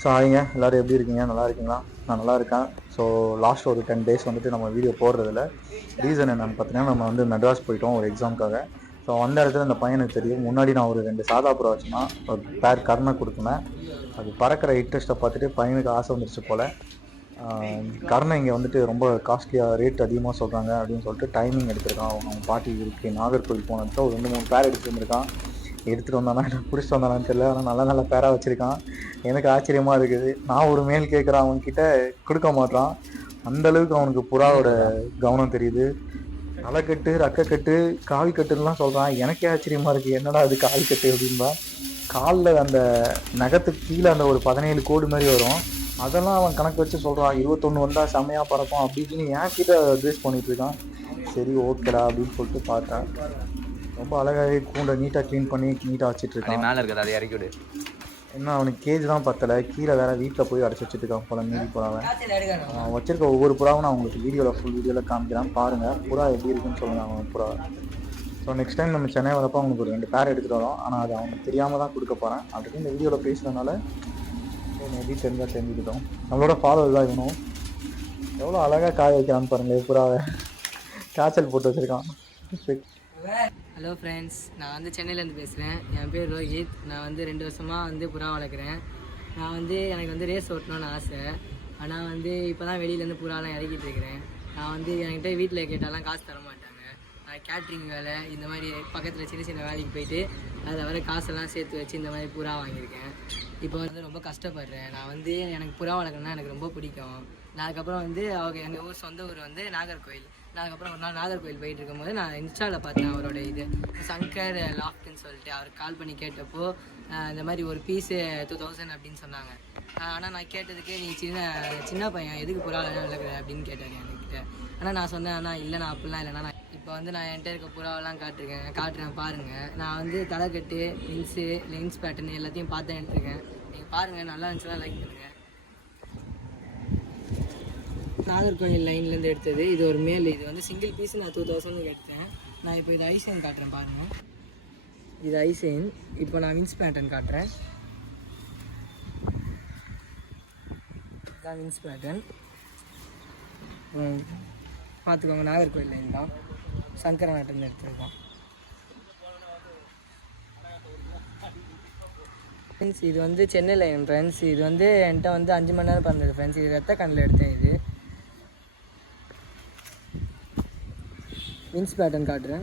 So ஹாய்ங்க, எல்லோரும் எப்படி இருக்கீங்க? நல்லா இருக்கீங்களா? நான் நல்லா இருக்கேன். ஸோ லாஸ்ட் ஒரு 10 டேஸ் வந்துட்டு நம்ம வீடியோ போடுறதில்ல. ரீசன் என்னென்னு பார்த்தீங்கன்னா, நம்ம வந்து மெட்ராஸ் போயிட்டோம் ஒரு எக்ஸாமுக்காக. ஸோ அந்த இடத்துல அந்த பையனுக்கு தெரியும். முன்னாடி நான் ஒரு 2 சாதா புறா வச்சுன்னா ஒரு பேர் கர்ணை கொடுத்தேன். அது பறக்கிற இன்ட்ரெஸ்ட்டை பார்த்துட்டு பையனுக்கு ஆசை வந்துருச்சு போல். கர்ணை இங்கே வந்துட்டு ரொம்ப காஸ்ட்லியாக ரேட் அதிகமாக சொல்கிறாங்க அப்படின்னு சொல்லிட்டு டைமிங் எடுத்திருக்கான். அவங்க பாட்டி இருக்கு நாகர்கோவில் போனதுக்கு ஒரு 2-3 பேர் எடுத்துகிட்டு வந்திருக்கான். எடுத்துகிட்டு வந்தானா பிடிச்சிட்டு வந்தானான்னு தெரியல. ஆனால் நல்ல நல்ல பேராக வச்சுருக்கான். எனக்கு ஆச்சரியமாக இருக்குது. நான் ஒரு மேல் கேட்குறேன், அவன்கிட்ட கொடுக்க மாட்டான். அந்தளவுக்கு அவனுக்கு புறாவோட கவனம் தெரியுது. தலைக்கட்டு, ரக்கக்கட்டு, கால் கட்டுலாம் சொல்கிறான். எனக்கே ஆச்சரியமாக இருக்குது, என்னடா அது கால் கட்டு அப்படின்பா. காலில் அந்த நகத்துக்கு கீழே அந்த ஒரு 17 கோடு மாதிரி வரும். அதெல்லாம் அவன் கணக்கு வச்சு சொல்கிறான். 21 வந்தால் செம்மையாக பறக்கும் அப்படி இப்படின்னு என் கிட்ட அட்வைஸ் பண்ணிட்டு இருக்கான். சரி ஓகேடா அப்படின்னு சொல்லிட்டு பார்த்தேன். ரொம்ப அழகாகவே கூண்டை நீட்டாக க்ளீன் பண்ணி நீட்டாக வச்சுட்டு இருக்கான். மேலே இருக்குது, அதை இறக்கி விடு. என்ன அவனுக்கு கேஜ் தான் பத்தலை, கீழே வேற வீட்டில் போய் அடைச்சி வச்சுட்டு இருக்கான் போல மீதி புறாவை. வச்சிருக்க ஒவ்வொரு புறாவும் நான் உங்களுக்கு வீடியோவில் ஃபுல் வீடியோவில் காமிக்கிறேன் பாருங்கள். புறா எப்படி இருக்குன்னு சொல்லுங்கள் அவன் புறா. ஸோ நெக்ஸ்ட் டைம் நம்ம சென்னை வரப்போ அவனுக்கு ஒரு 2 பேர் எடுத்துகிட்டு வரோம். ஆனால் அது அவனுக்கு தெரியாமல் தான் கொடுக்க போகிறேன். அப்படின்னு இந்த வீடியோவில் பேசுகிறதுனால மேபி தெரிஞ்சால் தெரிஞ்சுக்கிட்டோம். நம்மளோட ஃபாலோவர் தான் இவனும். எவ்வளோ அழகாக காய வைக்கிறான்னு பாருங்கள். புறாவை காய்ச்சல் போட்டு வச்சுருக்கான். ஹலோ ஃப்ரெண்ட்ஸ், நான் வந்து சென்னையிலேருந்து பேசுகிறேன். என் பேர் ரோஹித். நான் வந்து 2 வருஷமாக வந்து புறா வளர்க்குறேன். நான் வந்து எனக்கு வந்து ரேஸ் ஓட்டணும்னு ஆசை. ஆனால் வந்து இப்போ தான் வெளியிலேருந்து புறாலாம் இறக்கிட்டு இருக்கிறேன். நான் வந்து என்கிட்ட வீட்டில் கேட்டாலாம் காசு தர மாட்டாங்க. நான் கேட்ரிங் வேலை இந்த மாதிரி பக்கத்தில் சின்ன சின்ன வேலைக்கு போயிட்டு அதில் வர காசெல்லாம் சேர்த்து வச்சு இந்த மாதிரி புறா வாங்கியிருக்கேன். இப்போ வந்து ரொம்ப கஷ்டப்படுறேன். நான் வந்து எனக்கு புறா வளர்க்கணுன்னா எனக்கு ரொம்ப பிடிக்கும். நான் அதுக்கப்புறம் வந்து எங்கள் ஊர் சொந்த ஊர் வந்து நாகர்கோவில். நான் அதுக்கப்புறம் ஒரு நாள் நாகர்கோவில் போயிட்டு இருக்கும்போது நான் இன்ஸ்டாவில் பார்த்தேன் அவரோட இது சங்கர் லாஃப்ட்னு சொல்லிட்டு. அவர் கால் பண்ணி கேட்டப்போ இந்த மாதிரி ஒரு பீஸு 2000 அப்படின்னு சொன்னாங்க. ஆனால் நான் கேட்டதுக்கு நீ சின்ன பையன் எதுக்கு புறா வளர்க்குற அப்படின்னு கேட்டார் என்கிட்ட. ஆனால் நான் சொன்னேன், ஆனால் இல்லை நான் அப்படிலாம் இல்லைனா நான் இப்போ வந்து நான் என்கிட்ட இருக்க புறாவெல்லாம் காட்டுறேன் பாருங்கள். நான் வந்து தலைக்கட்டு, லென்ஸ் பேட்டர்ன் எல்லாத்தையும் பார்த்து எடுத்துருக்கேன். நீங்கள் பாருங்கள், நல்லா இருந்துச்சுன்னா லைக் பண்ணுங்கள். நாகர்கோவில் லைன்லேருந்து எடுத்தது. இது ஒரு மேல். இது வந்து சிங்கிள் பீஸ் நான் 2000 எடுத்தேன். நான் இப்போ இது ஐசைன் காட்டுறேன் பாருங்கள். இது ஐசைன். இப்போ நான் வின்ஸ் பேட்டர்ன் காட்டுறேன். இதுதான் வின்ஸ் பேட்டர்ன். பார்த்துக்கோங்க, நாகர்கோவில் லைன் தான். சங்கர நாட்டில் எடுத்துருக்கோம். ஃப்ரெண்ட்ஸ், இது வந்து சென்னை லைன் ஃப்ரெண்ட்ஸ். இது வந்து என்கிட்ட வந்து 5 மணி நேரம் பறந்தது ஃப்ரெண்ட்ஸ். இது ரத்த கண்ணில் எடுத்தேன். இது வின்ஸ் பேட்டர்ன் காட்டுறேன்.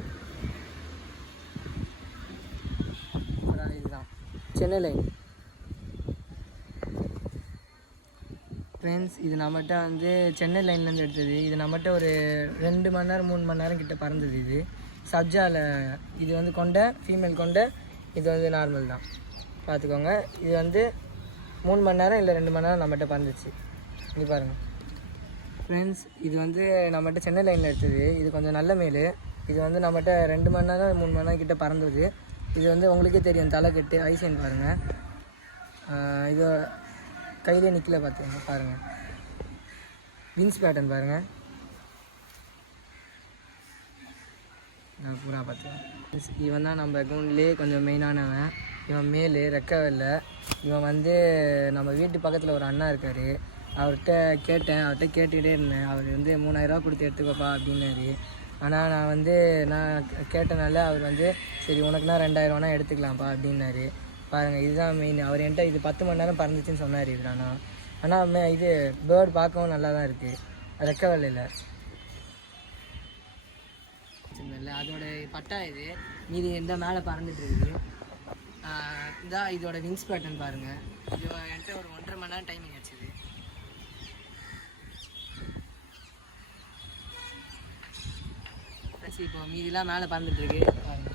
இதுதான் சென்னை லைன் ஃப்ரெண்ட்ஸ். இது நம்மகிட்ட வந்து சென்னை லைன்லேருந்து எடுத்தது. இது நம்மகிட்ட ஒரு 2 மணி நேரம் 3 மணி நேரம் கிட்ட பறந்தது. இது சப்ஜாவில். இது வந்து கொண்ட ஃபீமேல் கொண்ட. இது வந்து நார்மல் தான். பார்த்துக்கோங்க, இது வந்து 3 மணி நேரம் இல்லை 2 மணி நேரம் நம்மகிட்ட பறந்துச்சு. இங்கே பாருங்கள் ஃப்ரெண்ட்ஸ். இது வந்து நம்மகிட்ட சென்னை லைனில் எடுத்தது. இது கொஞ்சம் நல்ல மேல். இது வந்து நம்மகிட்ட 2 மணி நேரம் 3 மணி நேரம் கிட்ட பறந்தது. இது வந்து உங்களுக்கே தெரியும், தலைக்கட்டு ஐசைன் பாருங்கள். இது கையிலே நிற்கல பார்த்துங்க பாருங்கள். வின்ஸ் பேட்டர்ன் பாருங்கள். நான் பூரா பார்த்துக்கேன். இவன் தான் நம்ம அக்கௌண்ட்லேயே கொஞ்சம் மெயினானவன். இவன் மேல் ரெக்கவில்லை. இவன் வந்து நம்ம வீட்டு பக்கத்தில் ஒரு அண்ணா இருக்கார். அவர்கிட்ட கேட்டுக்கிட்டே இருந்தேன். அவர் வந்து 3000 கொடுத்து எடுத்துக்கோப்பா அப்படின்னாரு. ஆனால் நான் கேட்டனால அவர் வந்து சரி உனக்குனா 2000 எடுத்துக்கலாம்ப்பா அப்படின்னாரு. பாருங்கள், இதுதான் மெயின். அவர் என்கிட்ட இது 10 மணி நேரம் பறந்துச்சுன்னு சொன்னார். இது ஆனால் இது பேர்டு பார்க்கவும் நல்லா தான் இருக்குது. ரெக்கவில்லையில் இல்லை, அதோட பட்டா இது. மீதி எந்த மேலே பறந்துட்டு இருக்குது. இதான் இதோட விங்ஸ் பேட்டர்ன் பாருங்கள். இது என்கிட்ட ஒரு 1.5 மணி நேரம் டைமிங் ஆச்சுது. இப்போ மீதிலாம் மேலே பறந்துட்டுருக்கு பாருங்கள்.